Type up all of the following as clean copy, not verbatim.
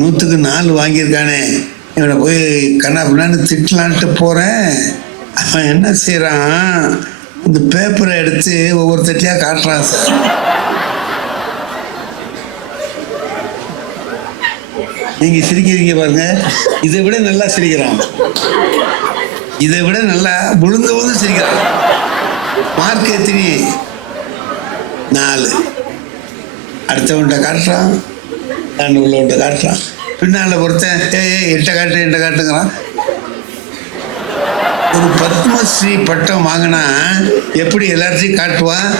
100க்கு 4 வாங்கியிருக்கானே, இவனை போய் கண்ணாப்பின்னான்னு திட்டலான்ட்டு போகிறேன். அவன் என்ன செய்கிறான், இந்த பேப்பரை எடுத்து ஒவ்வொரு தட்டியாக காட்டுறான் சார். நீங்கள் சிரிக்கிறீங்க பாருங்க, இதை விட நல்லா சிரிக்கிறான், இதை விட நல்லா விழுந்து சிரிக்கிறான். மார்க் எத்தனை? 4. அடுத்தவன்கிட்ட காட்டுறான், நான் உள்ளவன்கிட்ட காட்டுறான், பின்னால் ஒருத்தன் எட்ட காட்டுங்கிறான். ஒரு பத்மஸ்ரீ பட்டம் வாங்கினா எப்படி எல்லாத்தையும் காட்டுவான்,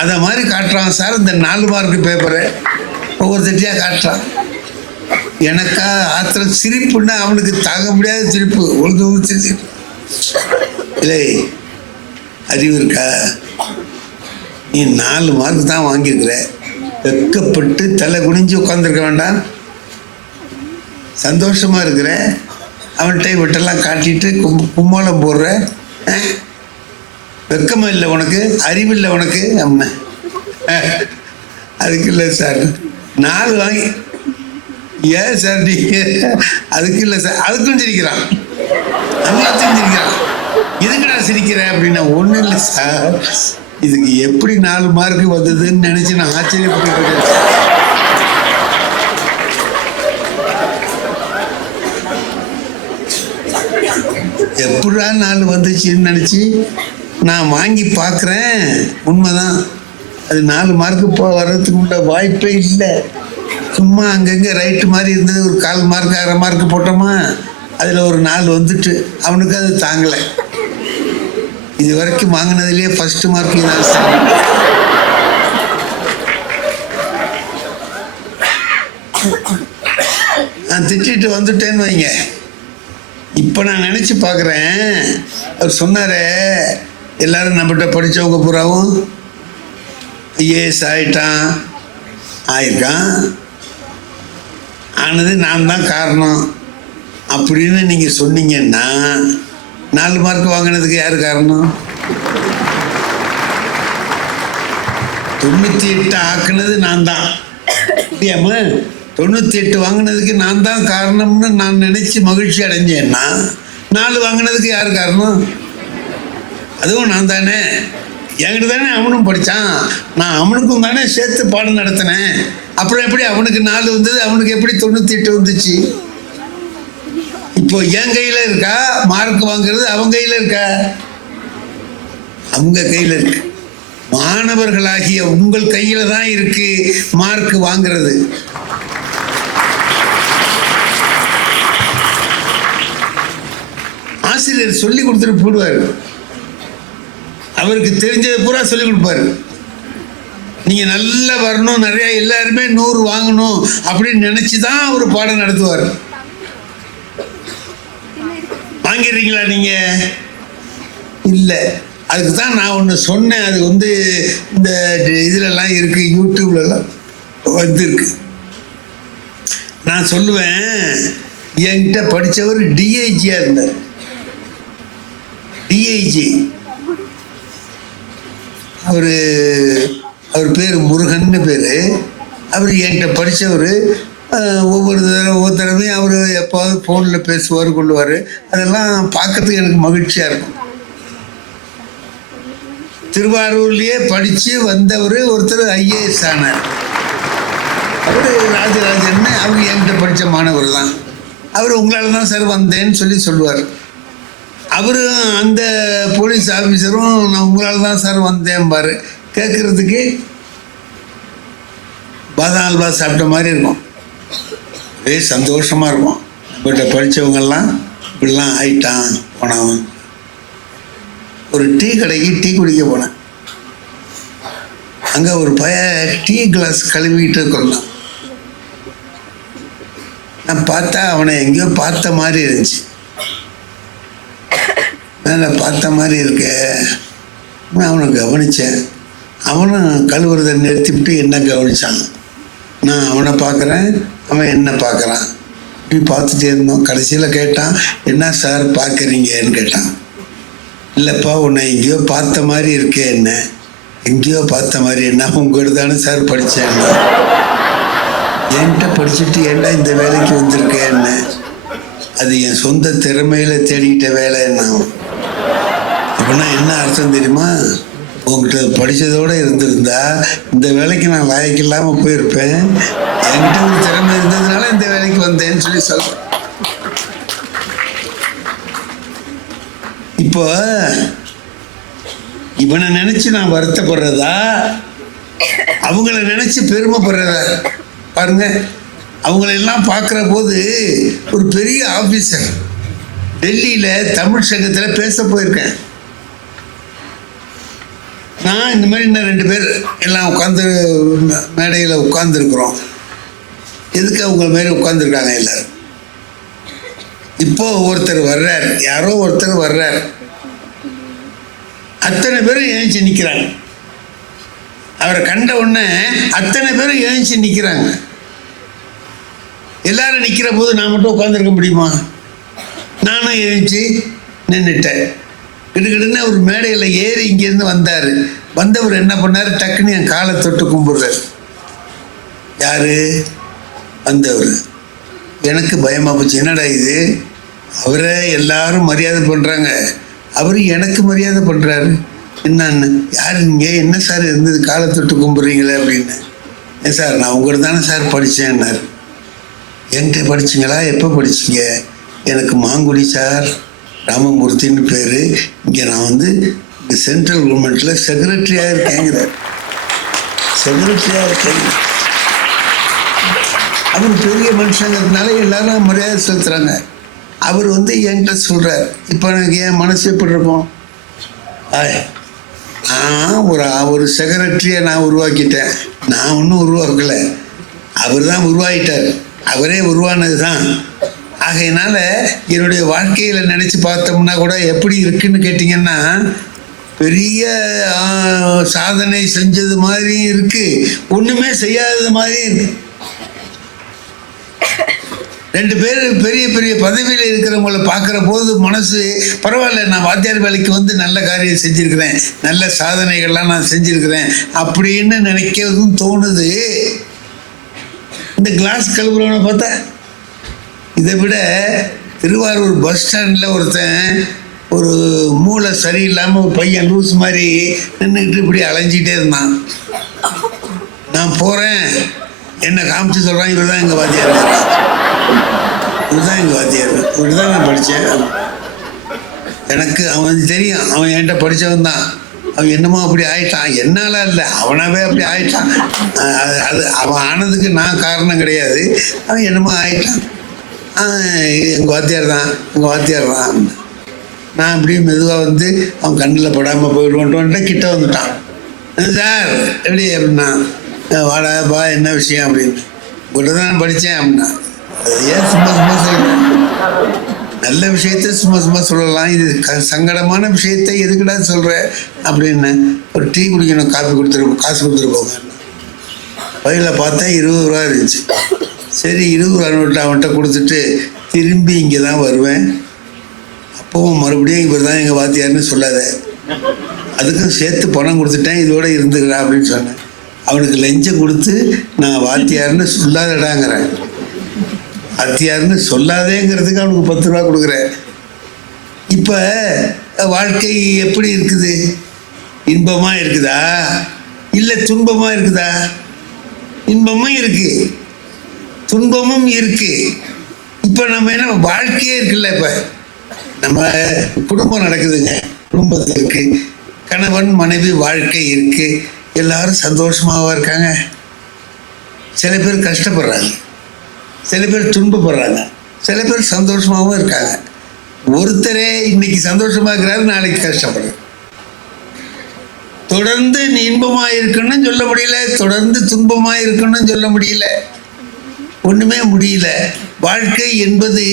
அதை மாதிரி காட்டுறான் சார். இந்த 4 மார்க்கு பேப்பரை ஒவ்வொரு தட்டியாக காட்டுறான். எனக்கா ஆத்திரம், சிரிப்புன்னா அவனுக்கு தாங்க முடியாத சிரிப்பு, ஒழுங்கு சிரிப்பு. இல்லை, அறிவு இருக்கா? நீ 4 மார்க் தான் வாங்கியிருக்கிற, வெக்கப்பட்டு தலை குனிஞ்சு உட்காந்துருக்க வேண்டாம்? சந்தோஷமா இருக்கிற, அவன்கிட்ட விட்டெல்லாம் காட்டிட்டு கும்மாளம் போடுற, வெக்கமா இல்லை உனக்கு? அறிவில்லை உனக்கு? அம்மா அதுக்கு இல்லை சார், 4 வாங்கி. ஏன் சார் நீங்க? அதுக்கு இல்லை சார், அதுக்கும் சிரிக்கிறான், எல்லாத்தையும் சிரிக்கிறான். இதுக்குடா சிரிக்கிறேன் அப்படின்னா, ஒன்றும் இல்லை சார், இதுக்கு எப்படி 4 மார்க் வந்ததுன்னு நினைச்சு நான் ஆச்சரியப்பட்டு. எப்படா 4 வந்துச்சுன்னு நினச்சி நான் வாங்கி பார்க்குறேன். உண்மைதான், அது 4 மார்க்கு வர்றதுக்கு உள்ள வாய்ப்பே இல்லை. சும்மா அங்கங்கே ரைட்டு மாதிரி இருந்தது, ஒரு 1/4 மார்க் 1/2 மார்க் போட்டோமா, அதில் ஒரு 4 வந்துட்டு அவனுக்கு அது தாங்கலை. இது வரைக்கும் வாங்கினதுலேயே ஃபர்ஸ்ட் மார்க் தான் சார். நான் திட்டிட்டு வந்துட்டேன்னு வைங்க. இப்போ நான் நினச்சி பார்க்குறேன், அவர் சொன்னார் எல்லாரும் நம்மகிட்ட படித்தவங்க பூராவும் ஐஏஎஸ் ஆயிருக்கான், ஆனது நான் தான் காரணம் அப்படின்னு நீங்கள் சொன்னீங்கன்னா, 4 மார்க் வாங்கினதுக்கு யார் காரணம்? 98 ஆக்குனது நான் தான். இல்லையாம்மா? 98 வாங்கினதுக்கு நான் தான் காரணம்னு நான் நினச்சி மகிழ்ச்சி அடைஞ்சேன்னா, 4 வாங்கினதுக்கு யார் காரணம்? அதுவும் நான் தானே. என்கிட்ட தானே அவனும் படித்தான், நான் அவனுக்கும் தானே சேர்த்து பாடம் நடத்தினேன். அப்புறம் எப்படி அவனுக்கு 4 வந்தது, அவனுக்கு எப்படி 98 வந்துச்சு? இப்போ என் கையில் இருக்கா மார்க் வாங்குறது, அவங்க கையில் இருக்கா? அவங்க கையில் இருக்கு. மாணவர்களாகிய உங்கள் கையில தான் இருக்கு மார்க் வாங்குறது. ஆசிரியர் சொல்லி கொடுத்துட்டு போடுவார், அவருக்கு தெரிஞ்சதை பூரா சொல்லி கொடுப்பாரு. நீங்க நல்லா வரணும், நிறைய எல்லாருமே 100 வாங்கணும் அப்படின்னு நினைச்சுதான் அவர் பாடம் நடத்துவார். வாங்கிடுறீங்களா நீங்க? இல்லை. அதுக்கு தான் நான் ஒன்று சொன்னேன், அது வந்து இந்த இதுலலாம் இருக்கு, யூடியூப்லலாம் வந்துருக்கு. நான் சொல்லுவேன், என்கிட்ட படித்தவர் டிஐஜியாக இருந்தார். டிஐஜி அவர் பேர் முருகன்னு பேர். அவர் என்கிட்ட படித்தவர். ஒவ்வொரு தடவையும் அவர் எப்போது ஃபோனில் பேசுவார், கொள்ளுவார். அதெல்லாம் பார்க்கறதுக்கு எனக்கு மகிழ்ச்சியாக இருக்கும். திருவாரூர்லேயே படித்து வந்தவர் ஒருத்தர் ஐஏஎஸ் ஆனார். அவர் ராஜராஜன், அவர் என்கிட்ட படித்த மாணவர் தான். அவர் உங்களால் தான் சார் வந்தேன்னு சொல்லுவார். அவரும் அந்த போலீஸ் ஆஃபீஸரும் நான் உங்களால் தான் சார் வந்தேன்பார். கேட்குறதுக்கு பாதாம் அல்வா சாப்பிட்ட மாதிரி இருக்கும், ஒரே சந்தோஷமாக இருக்கும். நம்மகிட்ட படித்தவங்கெல்லாம் இப்படிலாம் ஆயிட்டான் போனவன். ஒரு டீ கடைக்கு டீ குடிக்க போனேன். அங்கே ஒரு டீ கிளாஸ் கழுவிக்கிட்டு இருக்கிறான். நான் பார்த்தா அவனை எங்கேயோ பார்த்த மாதிரி இருந்துச்சு. நான் பார்த்த மாதிரி இருக்க, நான் அவனை கவனித்தேன். அவனும் கழுவுறதை நிறுத்திவிட்டு என்ன கவனிச்சான். நான் அவனை பார்க்குறேன், அவன் என்ன பார்க்குறான். இப்படி பார்த்துட்டே இருந்தோம். கடைசியில் கேட்டான், என்ன சார் பார்க்குறீங்கன்னு கேட்டான். இல்லைப்பா, உன்னை எங்கேயோ பார்த்த மாதிரி இருக்கே. என்ன எங்கேயோ பார்த்த மாதிரி? என்ன உங்கள்கிட்ட தானே சார் படித்தேன். என்கிட்ட படிச்சுட்டு ஏன்டா இந்த வேலைக்கு வந்திருக்கேன்னு. அது என் சொந்த திறமையில தேடிக்கிட்ட வேலை என்ன. அப்படின்னா என்ன அர்த்தம் தெரியுமா? உங்ககிட்ட படித்ததோடு இருந்திருந்தா இந்த வேலைக்கு நான் லாயக்கு இல்லாமல் போயிருப்பேன். என்கிட்ட ஒரு திறமை இருந்ததுனால இந்த வேலைக்கு வந்தேன்னு சொல்லி சொல்கிறேன். இப்போ இவனை நினைச்சு நான் வருத்தப்படுறதா, அவங்கள நினைச்சு பெருமைப்படுறதா? பாருங்க, அவங்களெல்லாம் பார்க்குற போது ஒரு பெரிய ஆஃபீஸர் டெல்லியில் தமிழ் சங்கத்தில் பேச போயிருக்கேன். நான் இந்த மாதிரி இன்னும் 2 பேர் எல்லாம் உட்காந்து மேடையில் உட்காந்துருக்குறோம். எதுக்கு அவங்க மாரி உட்காந்துருக்காங்க எல்லாரும்? இப்போ ஒருத்தர் வர்றார், யாரோ ஒருத்தர் வர்றார். அத்தனை பேரும் எழுந்துச்சு நிற்கிறாங்க. அவரை கண்ட உடனே அத்தனை பேரும் எழுந்துச்சு நிற்கிறாங்க. எல்லாரும் நிற்கிற போது நான் மட்டும் உட்காந்துருக்க முடியுமா? நானும் எழுந்துச்சு நின்றுட்டேன். கிடுக்கிடுன்னு ஒரு மேடையில் ஏறி இங்கேருந்து வந்தார். வந்தவர் என்ன பண்ணார்? டக்குன்னு என் காலை தொட்டு கும்பிடுறார். யார் வந்தவர்? எனக்கு பயமாக போச்சு. என்னடா இது, அவரை எல்லாரும் மரியாதை பண்ணுறாங்க, அவர் எனக்கு மரியாதை பண்ணுறாரு என்னன்னு. யார் நீங்கள்? என்ன சார் இருந்தது காலை தொட்டு கும்பிட்றீங்களே அப்படின்னு. ஏன் சார், நான் உங்கள்கிட்ட தானே சார் படித்தேன்னாரு. என்கிட்ட படிச்சிங்களா? எப்போ படிச்சிங்க? எனக்கு மாங்குடி சார், ராமமூர்த்தின்னு பேர். இங்கே நான் வந்து இங்கே சென்ட்ரல் கவர்மெண்ட்டில் செக்ரட்டரியாக இருக்கேங்கிறார். செக்ரட்டரியாக இருக்கேங்க. அவர் பெரிய மனுஷங்கிறதுனால எல்லாரும் மரியாதை செலுத்துகிறாங்க. அவர் வந்து என்கிட்ட சொல்கிறார். இப்போ எனக்கு என் மனசு எப்படி இருக்கும்? நான் ஒரு செக்ரட்டரியை நான் உருவாக்கிட்டேன். நான் ஒன்றும் உருவாக்கலை, அவர் தான் உருவாகிட்டார். அவரே உருவானது தான். ஆகையினால என்னுடைய வாழ்க்கையில் நினச்சி பார்த்தோம்னா கூட எப்படி இருக்குன்னு கேட்டிங்கன்னா, பெரிய சாதனை செஞ்சது மாதிரியும் இருக்குது, ஒன்றுமே செய்யாதது மாதிரியும் இருக்குது. 2 பேர் பெரிய பெரிய பதவியில் இருக்கிறவங்கள பார்க்குற போது மனசு பரவாயில்ல, நான் வாத்தியார் வேலைக்கு வந்து நல்ல காரியம் செஞ்சுருக்கிறேன், நல்ல சாதனைகள்லாம் நான் செஞ்சுருக்கிறேன் அப்படின்னு நினைக்கிறதும் தோணுது. இந்த கிளாஸ் கழுவுறவனை பார்த்தா, இதை விட திருவாரூர் பஸ் ஸ்டாண்டில் ஒருத்தன் ஒரு மூளை சரியில்லாமல் ஒரு பையன் லூஸ் மாதிரி நின்றுக்கிட்டு இப்படி அலைஞ்சிக்கிட்டே இருந்தான். நான் போகிறேன், என்னை காமிச்சு சொல்கிறான், இவர் தான் எங்கள் வாத்தியார், இவர் தான் எங்கள் வாத்தியார், இவர் தான் நான் படித்தேன். எனக்கு அவன் தெரியும், அவன் என்கிட்ட படித்தவன் தான். அவன் என்னமோ அப்படி ஆயிட்டான், என்னால் இல்லை, அவனாவே அப்படி ஆயிட்டான். அது அவன் ஆனதுக்கு நான் காரணம் கிடையாது, அவன் என்னமோ ஆயிட்டான். எங்கள் வாத்தியார் தான், எங்கள் வாத்தியார் தான். நான் அப்படியே மெதுவாக வந்து அவன் கண்ணில் படாமல் போயிடுவோன்ட்டு கிட்ட வந்துட்டான். சார் எப்படி அப்படின்னா, வாடாப்பா என்ன விஷயம் அப்படின்னு. உங்கள்கிட்ட தான் படித்தேன் அப்படின்னா. அது ஏன் சும்மா சும்மா சொல்கிறேன்? நல்ல விஷயத்த சும்மா சும்மா சொல்லலாம், இது சங்கடமான விஷயத்தை எதுக்குடா சொல்கிறேன் அப்படின்னு. ஒரு டீ குடிக்கணும், காஃபி கொடுத்துரு, காசு கொடுத்துட்டு போங்க. பையில் பார்த்தா 20 ரூபா இருந்துச்சு. சரி 20 ரூபா நோட்டு அவன்கிட்ட கொடுத்துட்டு திரும்பி இங்கே தான் வருவேன். அப்போவும் மறுபடியும் இவர் தான் எங்கள் வாத்தியார்னு சொல்லாத, அதுக்கும் சேர்த்து பணம் கொடுத்துட்டேன், இதோட இருந்துக்கிறா அப்படின்னு சொன்னேன். அவனுக்கு லஞ்சம் கொடுத்து நான் வாத்தியார்னு சொல்லாதடாங்கிறேன். வாத்தியார்னு சொல்லாதேங்கிறதுக்கு அவனுக்கு 10 ரூபா கொடுக்குறேன். இப்போ வாழ்க்கை எப்படி இருக்குது? இன்பமாக இருக்குதா இல்லை துன்பமாக இருக்குதா? இன்பமும் இருக்குது, துன்பமும் இருக்குது. இப்போ நம்ம என்ன வாழ்க்கையே இருக்குல்ல, இப்போ நம்ம குடும்பம் நடக்குதுங்க, குடும்பத்தில் இருக்குது, கணவன் மனைவி வாழ்க்கை இருக்குது, எல்லாரும் சந்தோஷமாக இருக்காங்க. சில பேர் கஷ்டப்படுறாங்க, சில பேர் துன்பப்படுறாங்க, சில பேர் சந்தோஷமாகவும் இருக்காங்க. ஒருத்தரே இன்னைக்கு சந்தோஷமாக இருக்கிறாரு, நாளைக்கு கஷ்டப்படுறாரு. தொடர்ந்து நீ இன்பமாக இருக்கணும்னு சொல்ல முடியல, தொடர்ந்து துன்பமாக இருக்கணும்னு சொல்ல முடியல, ஒன்றுமே முடியல. வாழ்க்கை என்பது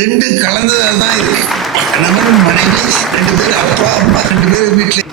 2 கலந்ததாக தான் இருக்கு. கணவன் மனைவி 2 பேர், அப்பா அம்மா 2 பேர் வீட்டில்